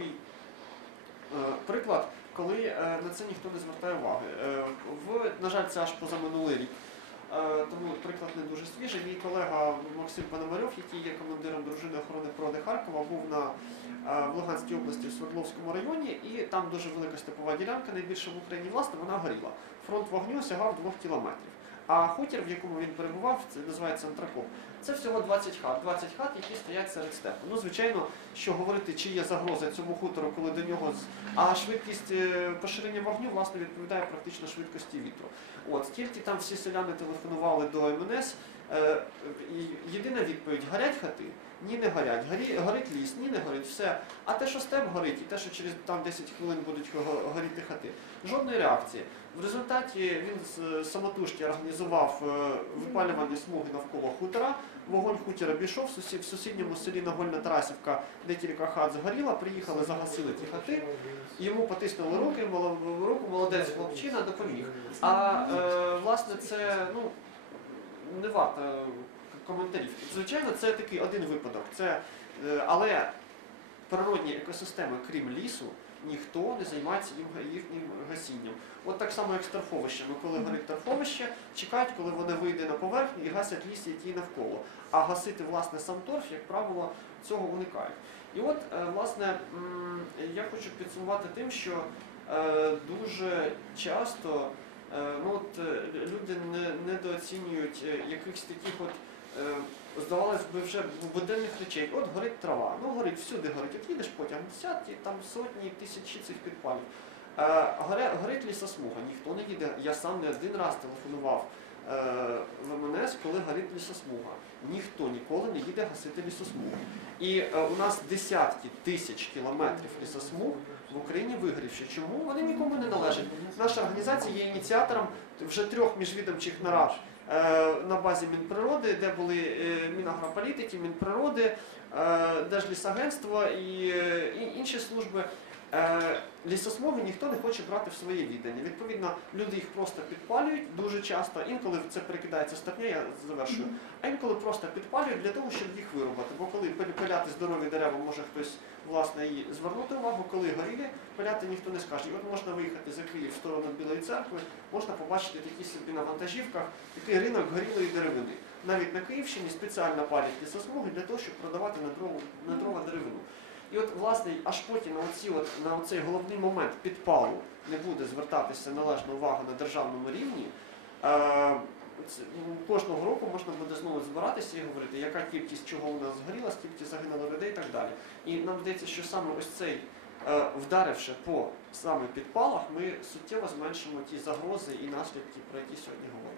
такий е, приклад, коли е, на це ніхто не звертає уваги. Е, В, на жаль, це аж позаминулий рік. Тому приклад не дуже свіжий. Мій колега Максим Пономарьов, який є командиром дружини охорони природи Харкова, був на в Луганській області в Свердловському районі, і там дуже велика степова ділянка, найбільша в Україні, власне, вона горіла. Фронт вогню сягав 2 кілометрів. А хутір, в якому він перебував, це називається Антракоп. Це всього 20 хат. 20 хат, які стоять серед степу. Ну, звичайно, що говорити, чи є загроза цьому хутору, коли до нього. А швидкість е, поширення вогню власне відповідає практично швидкості вітру. От тільки там всі селяни телефонували до МНС. Е, єдина відповідь: горять хати? Ні, не горять. Горі, горить ліс, ні, не горить, все. А те, що степ горить, і те, що через там 10 хвилин будуть го- горіти хати, жодної реакції. В результаті він з самотужки організував е, випалювання смуги навколо хутора. Вогонь хутір обійшов сусі- в сусідньому селі Нагольна Тарасівка декілька хат згоріло, приїхали, загасили ті хати. Йому потиснули руки, руку, молодець хлопчина допоміг. А е, власне це ну не варто е, коментарів. Звичайно, це такий один випадок. Це, е, але природні екосистеми, крім лісу, ніхто не займається їм їхнім гасінням. От так само, як з торфовищами. Коли горить торфовище, чекають, коли воно вийде на поверхню і гасять ліс, який навколо. А гасити власне сам торф, як правило, цього уникають. І от, е, власне, я хочу підсумувати тим, що дуже часто ну, от, е, люди не, недооцінюють е, якихось таких от. е, Здавалось би, вже буденних речей. От горить трава. Ну горить, всюди горить. От їдеш потяг, десятки, там сотні, тисячі цих підпалів. Е, горить лісосмуга, ніхто не їде. Я сам не один раз телефонував е, в МНС, коли горить лісосмуга. Ніхто ніколи не їде гасити лісосмугу. І е, у нас десятки тисяч кілометрів лісосмуг в Україні вигорівши. Чому? Вони нікому не належать. Наша організація є ініціатором вже трьох міжвідомчих нарад е, на базі Мінприроди, де були е, Мінагрополітики, Мінприроди, е, Держлісагентство е, і інші служби. Е, Лісосмуги ніхто не хоче брати в своє віддання. Відповідно, люди їх просто підпалюють дуже часто. Інколи це перекидається стопня, я завершую. А інколи просто підпалюють для того, щоб їх вирубати. Бо коли пиляти здорові дерева, може хтось власне і звернути увагу, коли горілі, пиляти ніхто не скаже. І от можна виїхати за Київ в сторону Білої церкви, можна побачити такі собі на вантажівках, такий ринок горілої деревини. Навіть на Київщині спеціально палять лісосмуги для того, щоб продавати на дрова деревину. І от, власне, аж потім на, оці, от, на оцей головний момент підпалу не буде звертатися належна увага на державному рівні. Е, ну, Кожного року можна буде знову збиратися і говорити, яка кількість чого у нас згоріла, скільки загинуло людей і так далі. І нам здається, що саме ось цей, е, вдаривши по саме підпалах, ми суттєво зменшимо ті загрози і наслідки, про які сьогодні говоримо.